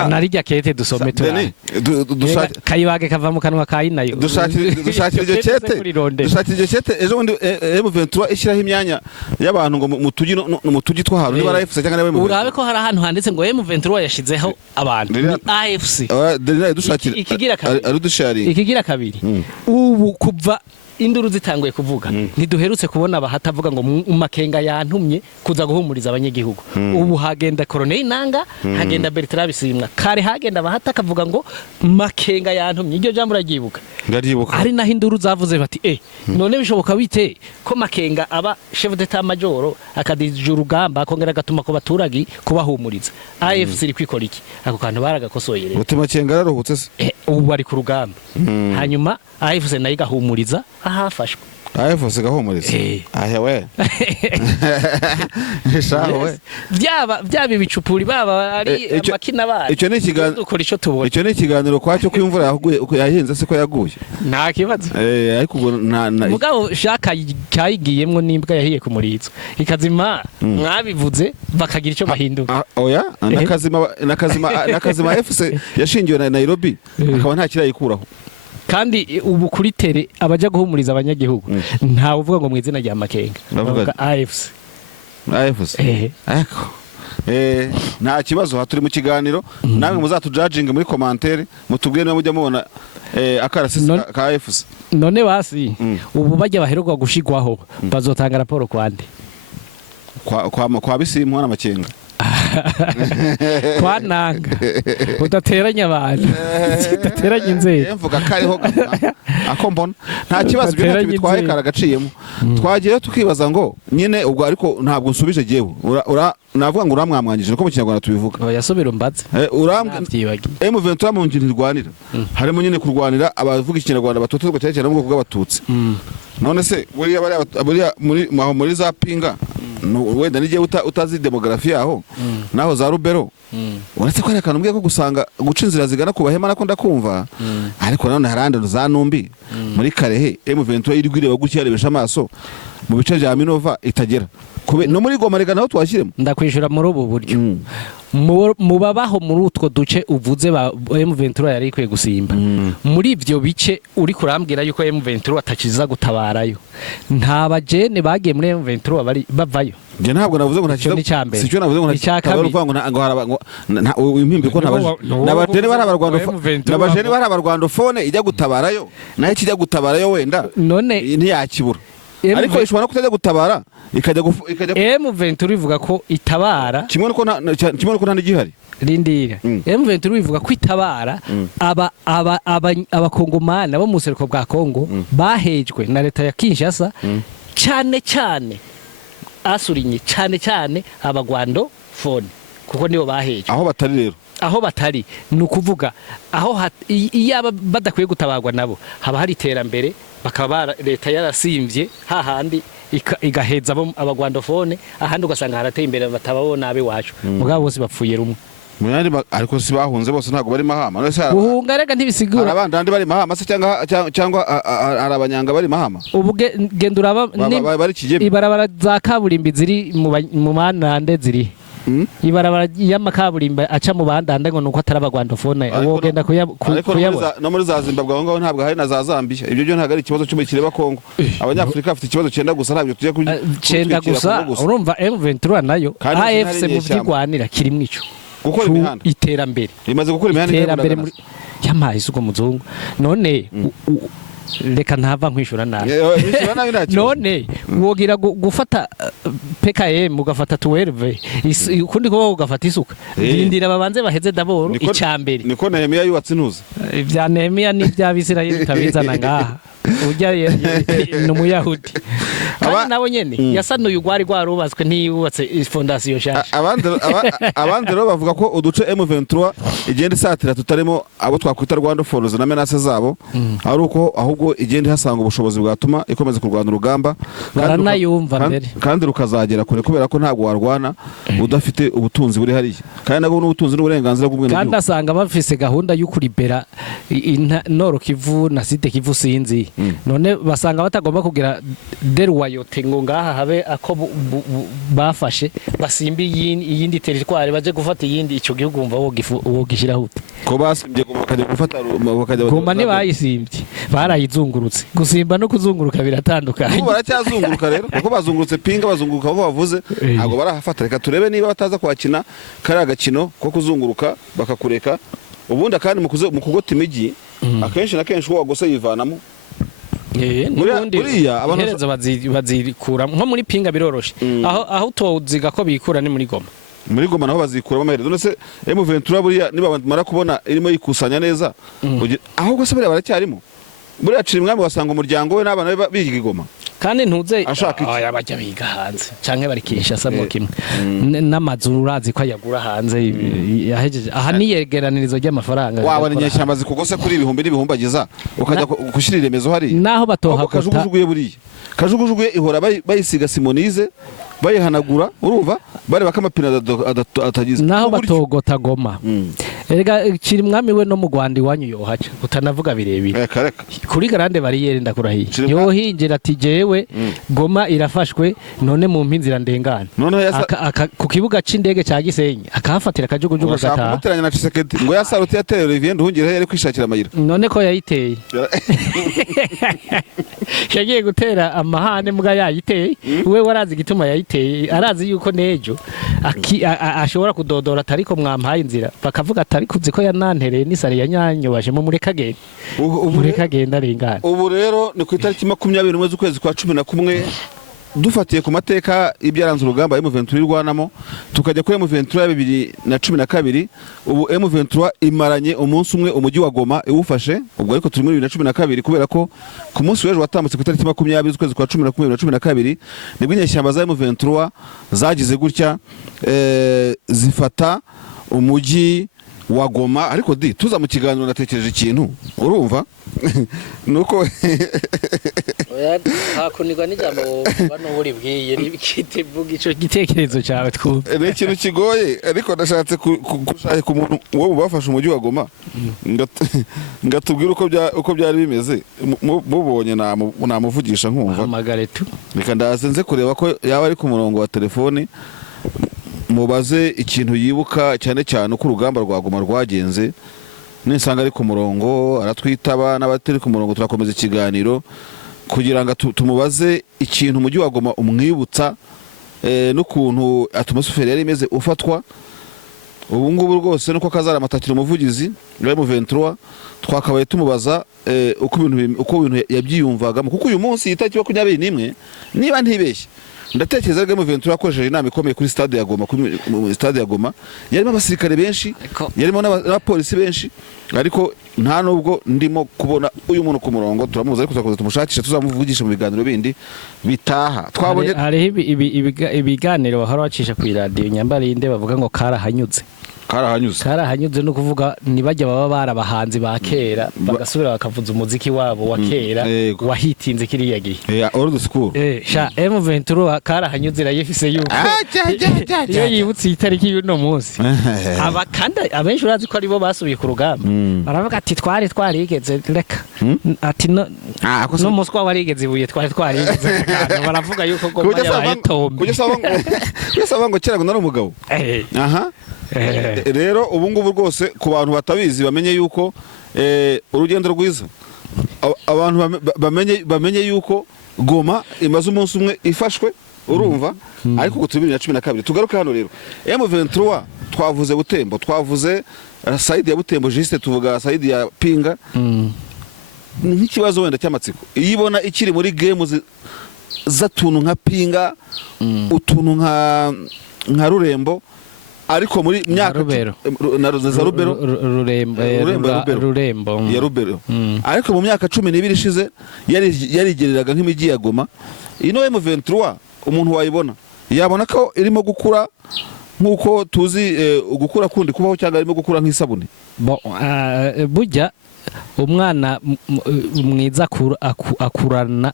narijya kete dusome turane kayibage kava mu kanwa kayi nayo dushakira iryo cete ejo bundi M23 ishyiraho imyanya y'abantu ngo mu tugi tw'ahantu niba AFC cyangwa M23 urabe ko hari ahantu handitse ngo M23 yashizeho abantu ni AFC ikigira kabiri ubu kuva induru zitanguye kuvuga ntiduherutse kubona bahatavuga ngo Makenga yantumye kuza guhumuriza abanyagihugu. Ubu hagenda Colonel Nanga hagenda Bertrand Bisimwa kare hagenda bahata kavuga ngo Makenga yantumye iryo jambo ragibuka ari naho induru zavuze bati none bishoboka bite ko Makenga aba chef d'état major akadije urugamba akongera gatuma ko baturagi kubahumuriza AFC iri kwikora iki ako kantu baragakosoye rero uti Makenga araruhutse se ubu ari ku rugamba hanyuma AFC nayo igahumuriza ahafashwe AFC gahumuriza ahewe shawe byaba ibicupuri baba ari amakina bari icyo ni ikiganiro ukora icyo tubona icyo ni ikiganiro kwacyo ko imvura yaguye yahinze se ko yaguye nta kibazo ariko ubwo mugabo shaka kayigiyemwo nimbwa yahiye ku muritso ikazima mwabivuze bakagira icyo bahinduka oya nakazima FC yashingiwe na Nairobi akaba nta kirayikuraho kandi ubu kuri tere abaja guhumuriza abanyagihugu nta uvuga ngo mu izina rya Makenga bavuga AFC ariko nta kibazo turi mu kiganiro namwe muzatujajinge muri commentaire mutubwire niba mujya mubona akarasisi ka FC none basi ubu bajya baheruka gushigwaho bazotanga raporo kwande kwa Bisimwa n'amakenga kwananga udateranya abantu udateranya inzego mvuga kariho ako mbona nta kibazo byo bitwaye karagaciyemo twagiye tukibaza ngo nyine ubwo ariko ntabwo nsubije jewe navuga ngo uramwamwangije uko mu Kinyarwanda tubivuga yasubira umbatse M23 mu ngiro irwanira harimo nyine kurwanira abavuga Ikinyarwanda batotezwa cyane cyane mu bwoko bw'abatutsi none se buriya muri za pinga wenda n'igihe utazi demografi yaho naho za Rubero uretse ko akantu mbwiye ko gusanga guca inzira zigana ku bahema nako ndakumva ariko nanone harande za Numbi muri Karehe M23 irigwireba gutya yarebesha amaso mu bice bya Minova itagera no muri Goma rega naho twashyiremo ndakwishura muri ubu buryo mubabaho muri utwo duce uvuze ba M23 yari ikwiye gusimba muri ivyo bice uri kurambwira yuko M23 atakiza gutabarayo nta bajene bagiye muri M23 bavayo nje ntabwo navuze ngo ntakiza sicyo navuze ngo ngo impimbi ko n'abajene bari abarwandofone ijya gutabarayo naho kijya gutabarayo wenda none ntiyakibura ariko ishobora no kutajya gutabara ikajya M23 ivuga ko itabara kimwe nuko nta n'igihari rindira M23 ivuga ko itabara abakongomani abo mu buseruko bwa Kongo bahejwe na leta ya Kinshasa cyane asurinye cyane abagwando fone kuko nibo bahejwe aho batari rero aho batari nukuvuga aho iyaba badakwiye gutabarwa nabo haba hari iterambere bakaba leta yarasimbye hahandi igaheza abagwandofone ahandi ugasanga harateye imbere batababona abe wacu mugabo bose bapfuye rumwe muyandi ariko si bahunze bose ntago bari Mahama uhunga rega ntibisigura abandandi bari Mahama se cyangwa arabanyanga bari Mahama ubu gendura bari Kigeme ibarabara za kaburimbi ziri mu manande ziri ibarabara y'amakaburimba aca mu bandanda ngo nuko atarabagwandofone uwo genda kuyabona no muri za Zimbabwe aho ngaho ntabwo hari na za Zambia ibyo byo ntabwo ari ikibazo cyo mu kireba Kongo abanyafrika bafite ikibazo cyenda gusa ntabyo tujye cyenda gusa urumva M23 nayo AFC mu byigwanira kiri mwico gukora imihanda iterambere imaze gukora imihanda yamaye isuko muzungu none reka ntava nkwishura nabi none wogira gufata PKM ugafata 12 ukundi ko ugafata isuka rindira babanze baheze daboro icambere niko Nehemiya yubatse intuza ibya Nehemiya ni bya Bisirayeli tabizana ngaha ujya n'umuyahudi kandi nabo nyene yasanuye ugwari rwarubaswe ntiyubatse fondation shasha abandi rero bavuga ko uduce M23 igenda isatira tutarimo abo twakwita Rwanda Foros na menace zabo ari uko ahubwo igenda hasanga ubushobozi bwatuma ikomeza kurwana urugamba baranayumva mbere kandi rukazagera kure kubera ko ntabwo warwana udafite ubutunzi buri hariya kandi nabo n'ubutunzi n'uburenganzira bw'umwe kandi asanga bafise gahunda y'ukuribera Nord Kivu na Sud Kivu sinzi none basanga batagomba kugira derwayote ngo ngaha habe ako bafashe basimbi iyindi territoire baje gufata iyindi ico gihugu umva wo gishiraho ko basimbye bakajya gufata Goma ne bayisimbye barayizungurutse gusimba no kuzunguruka biratandukanye ubu baracyazunguruka rero kuko bazungurutse pinga bazunguruka aho bavuze ntago barahafata reka turebe niba bataza kwakina kari agakino ko kuzunguruka bakakureka ubundi kandi mu kugota imigi akenshi na kenshi uwo wagose yivanamo buriya abantu bazikura nko muri pinga biroroshe aho utoziga ko bikura ni muri Goma naho bazikura amaherezo none se M23 buriya niba bamara kubona irimo yikusanya neza aho gose buriya baracyarimo buriya ciri mwami wasanga umuryango we n'abana be biga Goma kandi ntuze yabajya biga hanze canke bari Kinshasa mu kimwe n'amazuru urazi ko yagura hanze yahejeje aha niyegeranirizo ry'amafaranga wabona inyeshyamba zikugose kuri ibihumbi n'ibihumbagiza ukajya gushira iremezo hari naho batoha kajugujuguye buriya kajugujuguye ihora bayisiga Simonize bayihanagura urumva bari bakamapina atagize naho batogota Goma erega kiri mwami we no mu Rwanda iwanyu yohaca utanavuga birebire reka kuri grande barriere ndakurahiye Kiri yohinjira ati jewe Goma irafashwe none mu mpinzira ndengana noneho ku kibuga c'indege ca Gisenyi akahafatira kajugujugu urashaka gataha kumuteranya na Tshisekedi ngo yasaruti yateye Olivier Nduhungire yari kwishakira amayira none ko yayiteye yagiye gutera amahane mbwa yayiteye we warazi igituma yayiteye arazi yuko nejo ashobora kudodora atariko mwampaye inzira bakavuga atari kuzi ko yanantereye n'isari yanyanyobashe mu murekagenda murekagenda arengana ubu rero ni ku itariki 21 z'ukwezi kwa 11 dufatiye ku mateka y'ibyaranze urugamba M23 irwanamo tukajya kuri M23 ya 2012 ubu M23 imaranye umunsi umwe umujyi wa Goma iwufashe ubwo ariko turi muri 2012 kubera ko ku munsi w'ejo watambutse ku itariki 20 z'ukwezi kwa 10 nibwo inyeshyamba za M23 zagize gutya zifata umujyi wa Goma ariko tuza mu kiganiro natekereje ikintu urumva nuko hakunirwa n'ijambo bano buri bwiye n'ikitevuga ico gitekerezo cyawe twumva ni ikintu kigoye ariko ndashatse gushaka ku muntu wo bafashe umujyi wa Goma ngatubwira uko byari bimeze mubonye namuvugisha nkumva amagare tu reka ndazenze kureba ko yaba ari ku murongo wa telefone mubaze ikintu yibuka cyane cyane uko urugamba rwa Goma rwagenze nisanga ari ku murongo aratwitaba n'abatari ku murongo turakomeza ikiganiro kugira ngo tumubaze ikintu umujyi wa Goma umwibutsa n'ukuntu atmosfere yari imeze ufatwa ubu ngubu rwose nuko kazara amatakira umuvugizi wa M23 twakabaye tumubaza uko ibintu yabyiyumvagamo kuko uyu munsi itariki 21 niba ntibeshye ndatekereza rega M23 yakoresheje inama ikomeye kuri stade ya Goma kuri stade ya Goma yarimo abasirikare benshi yarimo n'abapolisi benshi ariko nta nubwo ndimo kubona uyu muntu ku murongo turamuza ariko turakoze tumushakisha tuzamuvugisha mu biganiro bindi bitaha twabonye hari ibiganiro bahora bacisha ku radio Nyambarinde bavuga ngo karahanyuze no kuvuga nibajya baba barabahanzi ba kera bagasubira bakavuza umuziki wabo wa kera wahitinze kiriya gihe old school sha M23 karahanyuze rayifise yuko iyo yibutse itariki y'uno munsi abakanda abenshi urazi ko aribo basubiye ku rugamba baravuga ati twarigeze reka ati no muswa warigeze ibuye twarigeze baravuga yuko ngo yatombe kujya ngo kera ngo nari umugabo aha rero ubu ngubu rwose ku bantu batabizi bamenye yuko urugendo rwiza abantu bamenye yuko Goma imaze umunsi umwe ifashwe urumva ariko ku 2012 tugaruka hano rero M23 twavuze Butembo twavuze side ya Butembo juste tuvuga side ya Pinga nk'ikibazo wenda cy'amatsiko iyibona ikiri muri game zatuntu nka Pinga utuntu nka Rurembo ariko muri myaka za Rurembo ya Rubero ariko mu myaka 12 ishize yarigereraga nk'imijyi ya Goma ino M23 umuntu wayibona yabona ko irimo gukura nkuko tuzi gukura kundi kubaho cyangwa irimo gukura nk'isabune burya umwana mwiza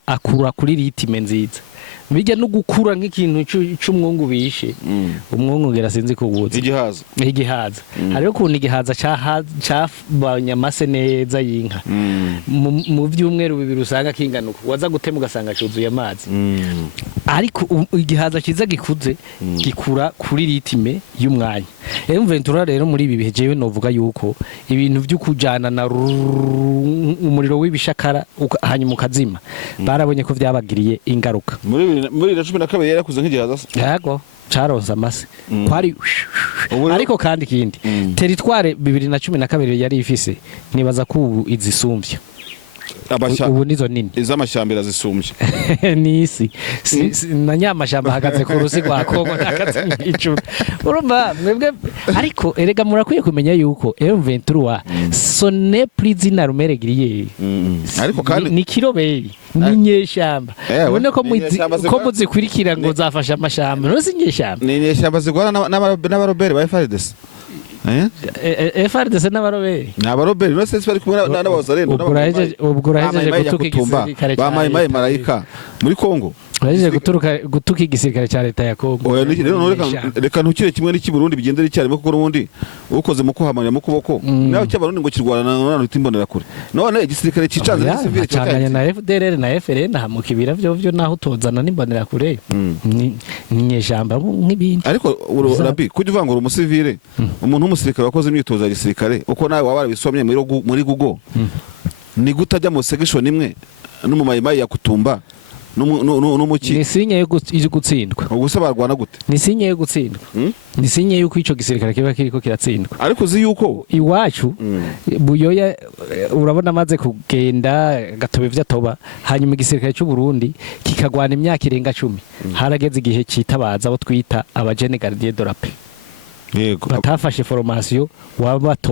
akura kuri ritime nziza bijya no gukura nk'ikintu cy'umwungu bishe umwungu ngera sinzi kubuza igihaza hariho kuntu igihaza cyabanyamase neza y'inka mu byumweru bibiri usanga kinganuka waza gutema ugasanga cyuzuye amazi ariko igihaza kiza gikuze gikura kuri ritime y'umwanya M23 rero muri ibi bihe jewe novuga yuko ibintu byo kujana na umuriro w'ibishakara hanyuma ukazima barabonye ko byabagiriye ingaruka muri 2012 yarakuze nk'igihaza yego caronza amase kwari ariko kandi kindi territoire 2012 yari ifise nibaza ko izisumbye ubu nizo nini iz'amashyambira zisumbye nisi na nyamashamba hagaze ku rusi rwa Kongo nakaze nk'icuru urumva mwebwe ariko erega murakwiye kumenya yuko M23 sonne prizina rumeregiriye ariko kandi ni kiroberi ni nyeshyamba ubone ko muzikurikira ngo zafasha amashamba no si nyeshyamba ni nyeshyamba zigwana n'abaroberi ba FARDC FRDC n'abaroberi ni abaroberi no sese bari kumwe n'abazarendo ubwo urahejeje gutuka igisirikare ba Mai Marayika muri Kongo urahejeje gutuka igisirikare cya leta ya Kongo. Oya reka ntukire kimwe n'iki Burundi bigendera icyarimo kuko n'ubundi ukoze mu kuhamanira mu kuboko naho cy'abarundi ngo kirwana n'abantu timbonera kure none igisirikare cicanze n'isivile cyanganye na FDLR na FRN mu kibira byo naho utozana n'imbonera kure ni nyejamba nk'ibindi. Ariko Rabi kujya uvangura umusivile umuntu w'umusirikare wakoze imyitozo ya gisirikare uko nawe waba warabisomye muri Google ni gutajya mu section imwe n'umumayimayi ya Kutumba n'umuki ni sinye yo gutsindwa ubuse barwana gute ni sinye yo gutsindwa ni sinye yuko ico gisirikare kiba kiriko kiratsindwa. Ariko uzi yuko iwacu Buyoya urabona amaze kugenda gatobe vyatoba hanyuma igisirikare cy'u Burundi kikagwana imyaka irenga 10 harageze igihe citabaza abo twita abajene gardien de la paix. Yego batafashe formation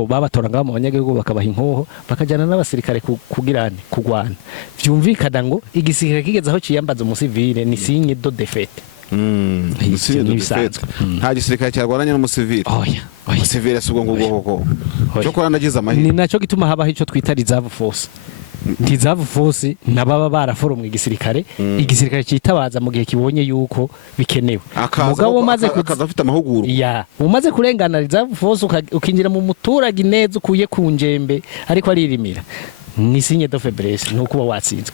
babatoranga mu banyagihugu bakabaha inkoho bakajana n'abasirikare kugirane kugwana vyumvikana ngo igisirikare kigeze aho ciyambaza umusivile ni signe de défaite. Nta gisirikare cyarwananye n'umusivile. Oya umusivile subwo ngubwo cyo korana nagize amahirwe ni naco gituma habaho ico twita reserve force. Reserve force nababa baraforomwe igisirikare igisirikare citabaza mu gihe kibonye yuko bikenewe mugabo maze kuzafita amahuguro umaze kurengana reserve force ukinjira mu muturage neza ukuye ku njembe ariko aririmira ni signe de faiblesse nuko uba watsinzwe.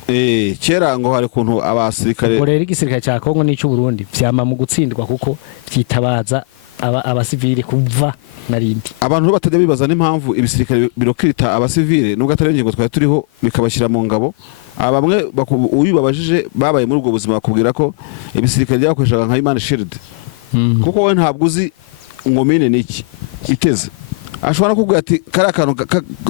Kera ngo hari kuntu abasirikare rero igisirikare cya Kongo n'ic'u Burundi vyama mu gutsindwa kuko cyitabaza abasivile kuva narindi. Abantu batajya bibaza n'impamvu ibisirikare birokirita abasivile nubwo atari ingingo twari turiho bikabashyira mu ngabo. Bamwe uyibabajije babaye muri ubwo buzima bakubwira ko ibisirikare byakoreshaga nka Human Shield kuko we ntabwo uzi ngo mine niki iteze ashobora kukubwira ati kari akantu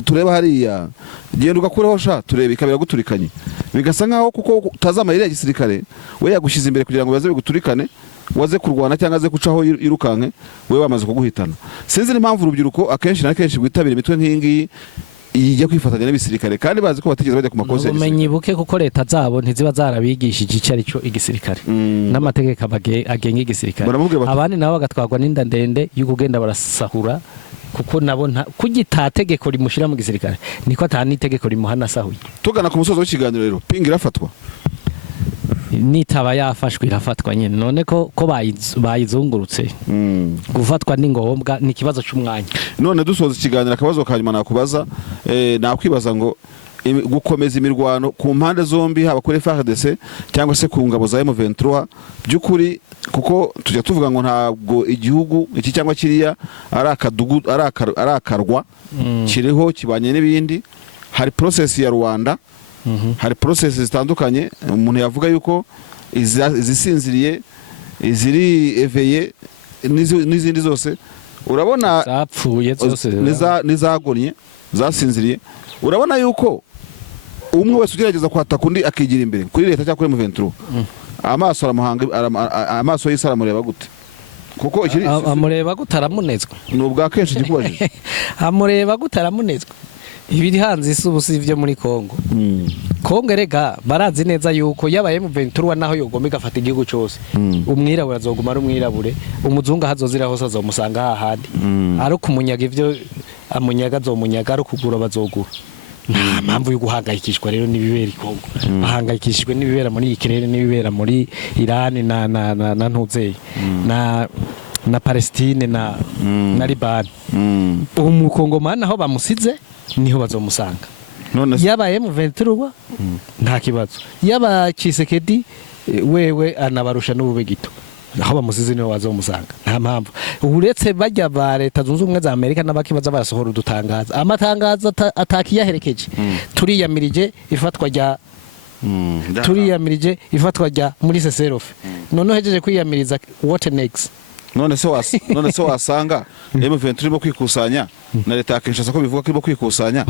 tureba hariya genda ugakureho sha turebe ikabira guturikanye bigasa nkaho kuko utazamayire ya gisirikare we yagushize imbere kugira ngo baze biguturikane waze kurwana cyangwa aze kucaho irukanke we bamaze kuguhitana. Sinzi n'impamvu urubyiruko akenshi na kenshi rwitabira imitwe nk'ingiyi ijya kwifatanya n'ibisirikare kandi bazi ko batigeze bajya ku makosa ubumenyi buke kuko leta zabo ntiziba zarabigishije icyo arico igisirikare n'amategeko agenga igisirikare. Abandi nabo bagatwarwa n'inda ndende y'ukugenda barasahura kuko nabo kugita tegeko rimushira mu gisirikare niko atani itegeko rimuhana sahuye. Tugana ku musozo w'ikiganiro rero pingi irafatwa nitaba yafashwe irafatwa nyine none ko bayizungurutse gufatwa n'ingombwa ni kibazo cy'umwanya. None dusoza ikiganiro akabazo kanyuma nakubaza nakwibaza ngo gukomeza imirwano ku mpande zombi haba kuri FARDC cyangwa se ku ngabo za M23 by'ukuri kuko tujya tuvuga ngo ntabwo igihugu iki cyangwa kiriya ari akadugu ari akarwa kiriho kibanye n'ibindi. Hari process ya Rwanda hari process zitandukanye umuntu yavuga yuko izisinziriye iziri eveye n'izindi zose urabona zapfuye zose nizagonye zasinziriye. Urabona yuko umwe wese ugerageza kwataka undi akigira imbere kuri leta cyangwa kuri M23 amaso aramuhanga amaso y'isara mureba gute kuko ikiri amureba gutaramunezwa nubwa kenshi gikubajije amureba gutaramunezwa ibiri hanze isubusi byo muri Kongo. Kongo erega barazi neza yuko yabaye mu 23 naho yogomba igafata igihugu cyose umwirabura azoguma ari umwirabure umuzungu hazozira hose azomusanga hahandi ari kumunyaga ivyo amunyaga azomunyaga ari kugura bazogura. Nta mpamvu yo guhangayikishwa rero n'ibibera Kongo bahangayikishijwe n'ibibera muri Ukraine n'ibibera muri Iran na ntuzeye na Palestine na Liban. Umukongomani aho bamusize niho bazomusanga. Yabaye mu 23 nta kibazo yaba Kisekedi wewe anabarusha n'ubube gito aho bamusize niho bazomusanga nta mpamvu. Uretse bajya ba leta zunze ubumwe za Amerika n'abakibaza barasohora udutangaza amatangazo atakiyaherekeje turiyamirije ifatwa rya turiyamirije ifatwa rya muri Seserofe none hejeje kwiyamiriza what next. None se wasanga M23 irimo kwikusanya na leta yakishasa ko bivuga ko irimo kwikusanya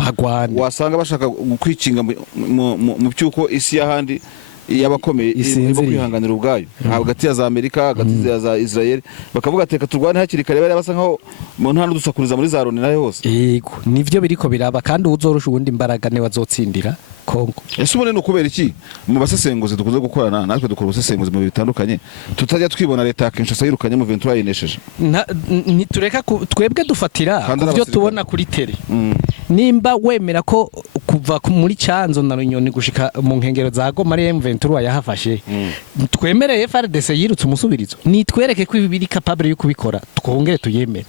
wasanga bashaka kwicinga mu cyuko isi y'ahandi y'abakomeye irimo kwihanganira ubwayo hagati ya za Amerika hagati ya za Israel bakavuga ati reka turwane hakiri kare bari basa nkaho mu ntano dusakuriza muri za Loni nayo hose yego nivyo biriko biraba kandi uzorusha ubundi imbaraga ne wazotsindira Kongo. Ese ubone no kubera iki mu basesenguzi dukuze gukorana natwe dukora ubusesenguzi mu bitandukanye tutajya twibona leta ya Kinshasa yirukanye mu 23 yinesheje ntitureka twebwe dufatira kuvyo tubona kuri tele nimba wemera ko kuva muri Canzo na Runyoni gushika mu nkengero za Goma ari M23 yahafashe twemereye FARDC yirutse umusubirizo nitwereke ko ibi biri capable yo kubikora twongere tuyemere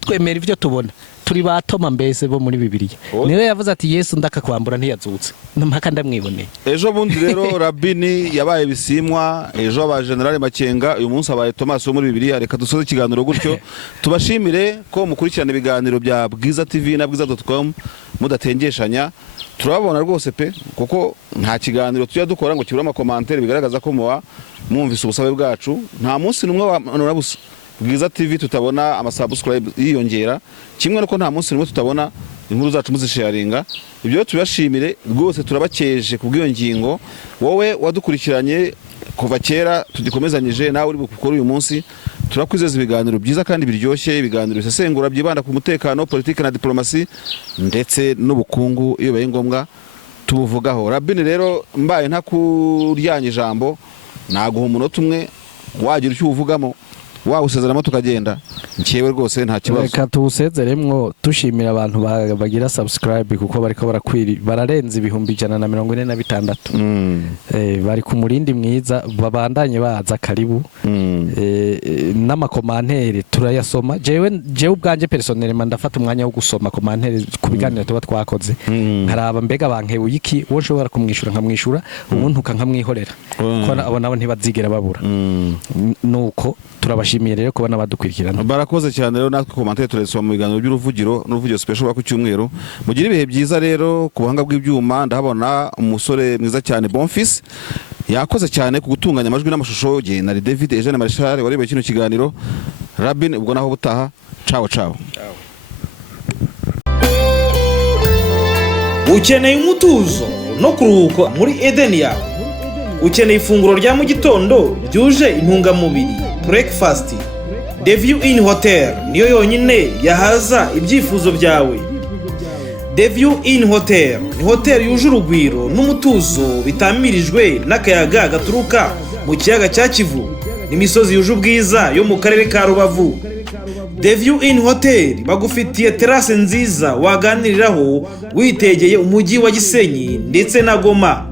twemera ivyo tubona turi batoma mbese bo muri Bibiliya niwe yavuze ati Yesu ndakakwambura ntiyazutse mpaka ndamwiboneye ejo bundi rero Rabini yabaye bisimwa ejo aba General Makenga uyu munsi abaye Thomas wo muri Bibiliya reka dusoze ikiganiro gutyo tubashimire ko mukurikirana ibiganiro bya Bwiza TV na bwiza.com mudatengeshanya turabona rwose pe kuko nta kiganiro tujya dukora ngo kibura amakomantere bigaragaza ko muwa mwumvise ubusabe bwacu nta munsi numwe wa busa Bwiza TV tutabona amasubscribe yiyongera kimwe nuko nta munsi numwe tutabona inkuru zacu muzisharinga ibyo tubashimire rwose turabakeje kubwiyo ngingo wowe wadukurikiranye kuva kera tugikomezanyije nawe uri bukora uyu munsi turakwizeza ibiganiro byiza kandi biryoshye ibiganiro bisesengura byibanda ku mutekano politike na diplomasi ndetse n'ubukungu iyo baye ngombwa tubuvugaho Rabini rero mbaye nta kuryanya ijambo naguha umunota umwe wagira icyo uvugamo usezeramo tukagenda nkewe rwose nta kibazo reka tuwusezeremwo dushimira abantu bagira subscribe kuko bariko bararenza 146 bari ku murindi mwiza babandanye baza karibu n'amakomantere turayasoma jewe ubwanje personnellement ndafata umwanya wo gusoma komantere ku biganiro tuba twakoze nkaraba mbega bankebuye iki wo nshobora kumwishura nkamwishura umuntu nkamwihorera ko abo nabo ntibazigera babura nuko turabashimiye rero kubona badukurikirana barakoze cyane rero natwe komantere turesoma mu biganiro by'uruvugiro n'uruvugiro special ku cyumweru mugira ibihe byiza rero ku buhanga bw'ibyuma ndahabona umusore mwiza cyane Bonfils yakoze cyane ku gutunganya amajwi n'amashusho ye na David Eugene Marshal warebe kino kiganiro Rabin ubwo naho butaha ciao ukeneye umutuzo no kuruhuka muri Eden yawe ukeneye ifunguro rya mu gitondo ryuje intungamubiri breakfast The View Inn Hotel niyo yonyine yahaza ibyifuzo byawe. The View Inn Hotel ni hotel yuje urugwiro n'umutuzo bitamirijwe n'akayaga gaturuka mu kiyaga cya Kivu n'imisozi yuje ubwiza yo mu karere ka Rubavu. The View Inn Hotel bagufitiye terrasse nziza waganiriraho witegeye umujyi wa Gisenyi ndetse na Goma.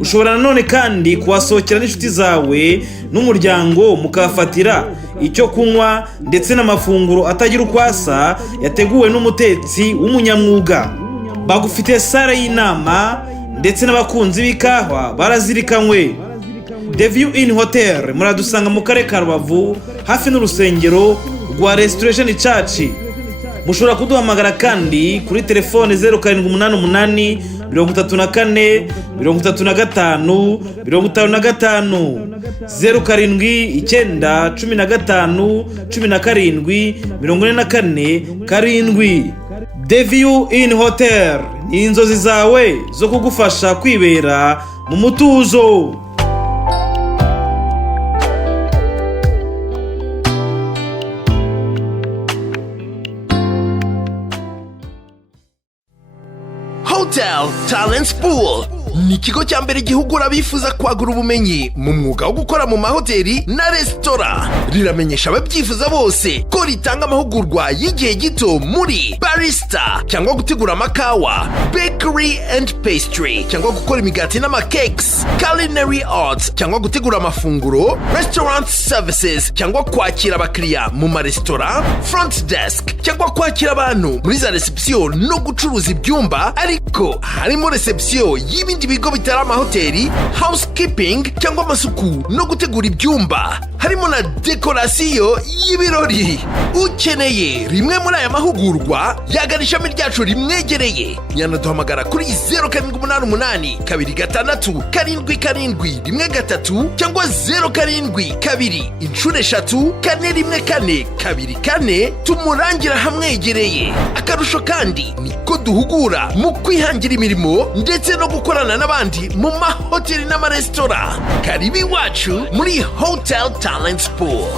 Ushobora nanone kandi kuhasohokera n'inshuti zawe n'umuryango mukafatira icyo kunywa ndetse n'amafunguro atagira ukwasa yateguwe n'umutetsi w'umunyamwuga. Bagufitiye sale y'inama ndetse n'abakunzi b'ikahwa barazirikanywe. The View Inn Hotel muradusanga mu karere ka Rubavu hafi n'urusengero rwa Restoration Church. Mushobora kuduhamagara kandi kuri telefone 0788 34 35 55 07 15 17 44 7. The View Inn Hotel ni inzozi zawe zo kugufasha kwibera mu mutuzo. Hotel Talents Pool ni ikigo cya mbere gihugura abifuza kwagura ubumenyi mu mwuga wo gukora mu mahoteli na resitora. Riramenyesha ababyifuza bose ko ritanga amahugurwa y'igihe gito muri barista cyangwa gutegura amakawa, bakery and pastry cyangwa gukora imigati n'amakekes, culinary arts cyangwa gutegura amafunguro, restaurant services cyangwa kwakira abakiriya mu maresitora, front desk cyangwa kwakira abantu muri za reception no gucuruza ibyumba ariko harimo reception y'ibindi bigo bitari amahoteli, housekeeping cyangwa amasuku no gutegura ibyumba. harimo na dekorasiyo y'ibirori. Ukeneye rimwe muri aya mahugurwa yagana ishami ryacu rimwegereye, yanaduhamagara kuri 0788 26 77 13 cyangwa 0722 inshuro 3 414 24 tumurangira hamwegereye. Akarusho kandi niko duhugura mu kwihangira imirimo ndetse no gukorana n'abandi mu mahoteli n'amaresitora. Karibu iwacu muri Hotel Talent Pool.